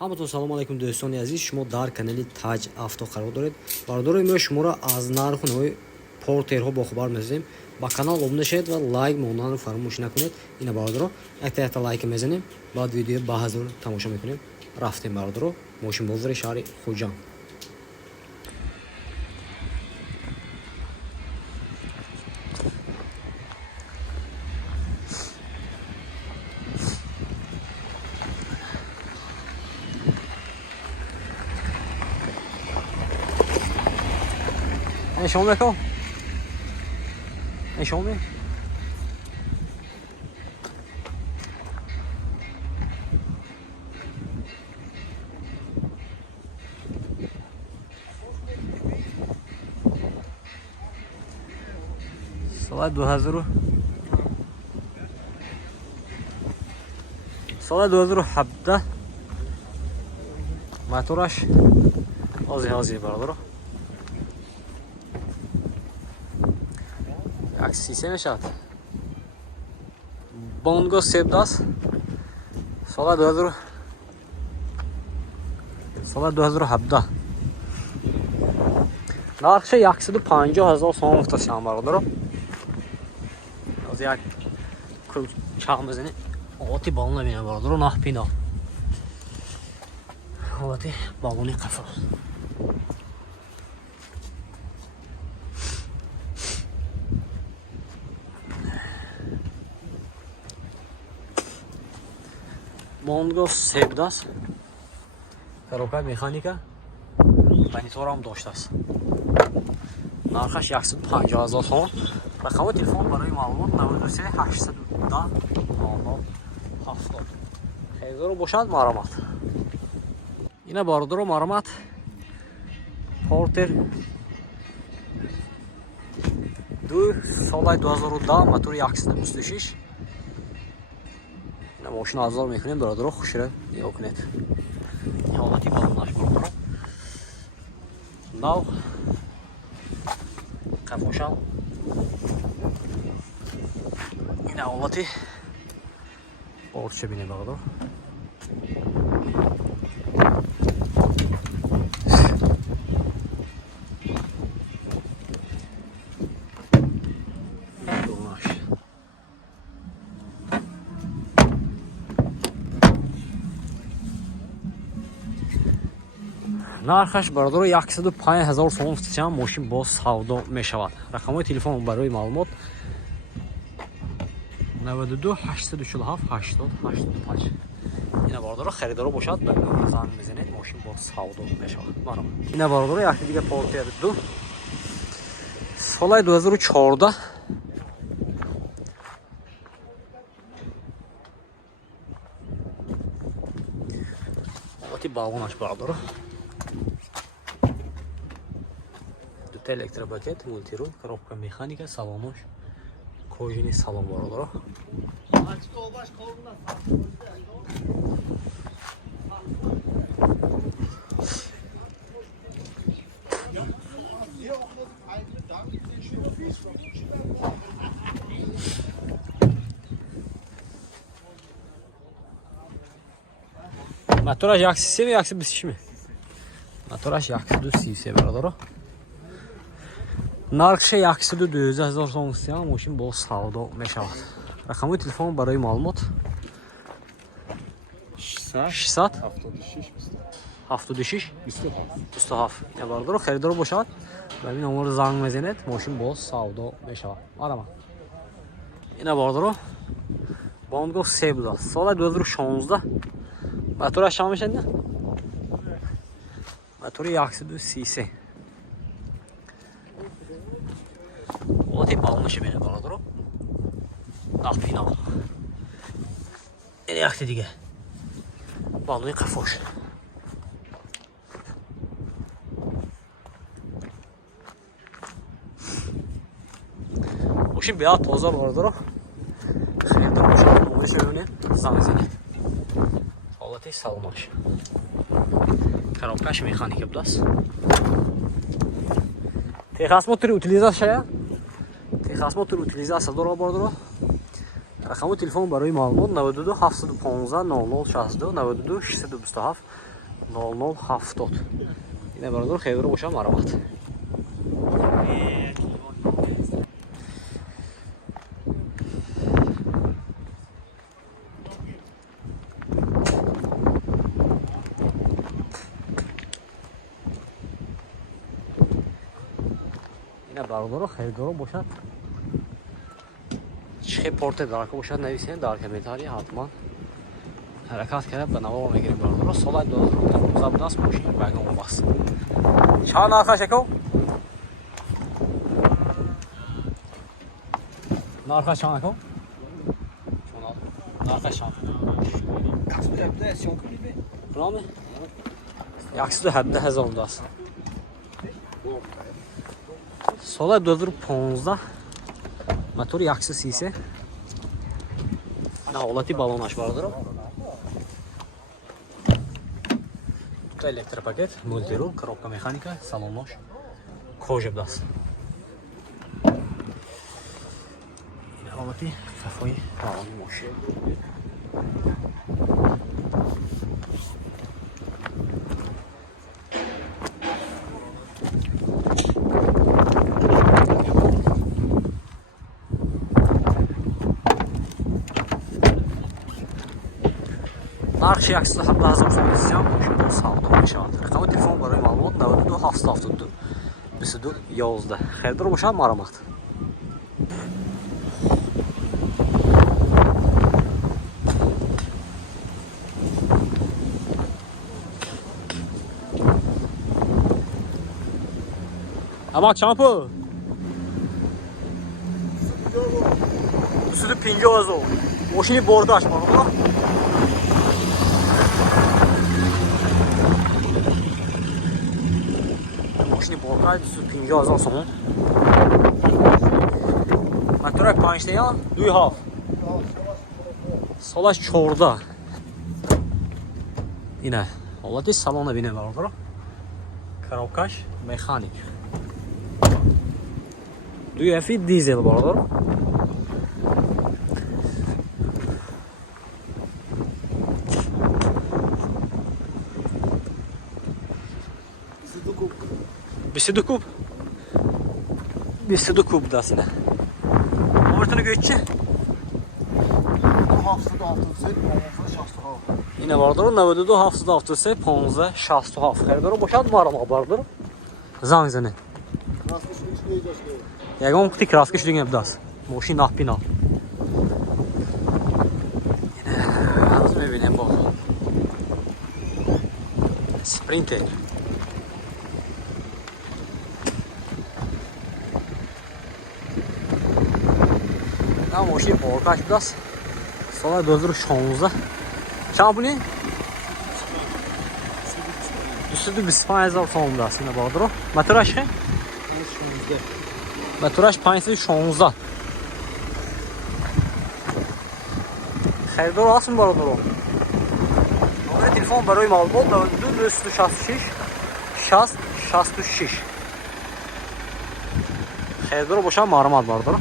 ҳаматон салом алайкум дӯстони азиз, шумо дар канали Taj Авто қарор доред. Бардори мо шуморо аз нархҳои портерҳо бохабар мезанем. Ба канал обуна шавед ва лайк монданро фаромӯш накунед. Ина бардоро якта лайк мезанем, баъд видео ба ҳазор тамошо мекунем. Рафтем бардоро мошин бозори шаҳри Хуҷанд. نشون بکن نشون بکن سال 2017 موتورش هازی برادر یک سیسه میشد بانگو 17 سال 2017 نرخش 150,000 سوم گفتم برادر از یک کل چاق بزنی آتی بالون ببینه برادر نه پینا آتی بالونی قفل Mongo 17 коробка механика монитор ҳам доштааст. Нархаш 150,000 сом. Рақами телефон барои маълумот 93 810 0070. Хезоро бошад маромат. Ина бардоро маромат Портер 2 соли 2010 мотори 126. ماشین ازار میکنیم برادر خوشره نگاه کنید حالتی بالونش برادر ناو قفوشم این حالتی بارچه بینه برادر нархаш бародаро 105,000 сом футчам мошин боз савдо мешавад. Рақамҳои телефон барои маълумот 92 847 80 85. ина бародаро харидоро бошад ба номер занг мезанед мошин боз савдо мешавад. Марам ина бародаро як дига Портер 2 соли 2014 оти балонаш бародаро электропакет, мультируль, коробка механика, салонош, кожаный салон бародаро. Мотораш 137 123 мотораш 133 бародаро. нархш 112,000 сом гуфтам мошин бо савдо мешавад. Рақамҳои телефон барои маълумот 600 76 27. ина бародаро харидоро бошад ба ин номер занг мезанед мошин бо савдо мешавад. марама ина бародаро Bongo 17 соли 2016 мотораш чанд мешад не мотори 133 оти балонаш бинед бародаро нахпина ин якти дига балони қафош мошин беяд тоза бародаро хеле бошад номериш бибинед занг занед ҳолати салонаш коробкаш механика будааст техосмотр утилизация техосмотр утилизация дорад бародаро рақами телефон барои маълумот 92 715 00 62 92 627 00 70. ина бародор хевро боша маромад. ина бародоро хевро бошад. چه پورت دارک باشد نویسین در کامنتاری حتما حرکت کرده به نوار میگیریم برادر. سال 2015 بود است ماشین واگن باس. چند نرخش کو؟ نرخش چند کو؟ نرخش چند؟ کدامه؟ 117,000 بود است. سال 2015 мотор 130 на ҳолати баллонаш бардорам. Тут электропакет, мультирул, коробка механика, салоннош кожа будаст. ин ҳолати кафои балони мошин. нархи 117,000 сом бисёр мошин бо савдо мешавад. рақами телефон барои маълумот 92 772 22 11. хердор бошад маромад. амак чанд пул? 250,000. мошини бордаш бора. ماشین بارگاه 250,000 سوم. мотор 5 یا 2.5 سالش 14. اینه حالت سالن ببینید برادر. коробкаш механик. 2F دیزل برادر. بیست کوب 22 کوب دست نه آورتونو göççü اینه باردارو 92 773 15 67 خریدارو باشد مارم باردارو زنگ زنه یگان قطی کراski شدیم بداست ماشین ناپینا اینه از میبینیم با سپرینتر ماشین بارکش بودست سال 2016 چند بونی؟ 225,000 سوم بودست اینه بادرو мотораш خیلی؟ мотораш 516 خریدار هستون برادرو نمره تلفن برای معلومات 92 266 60 66 خریدار باشم معلومات برادرو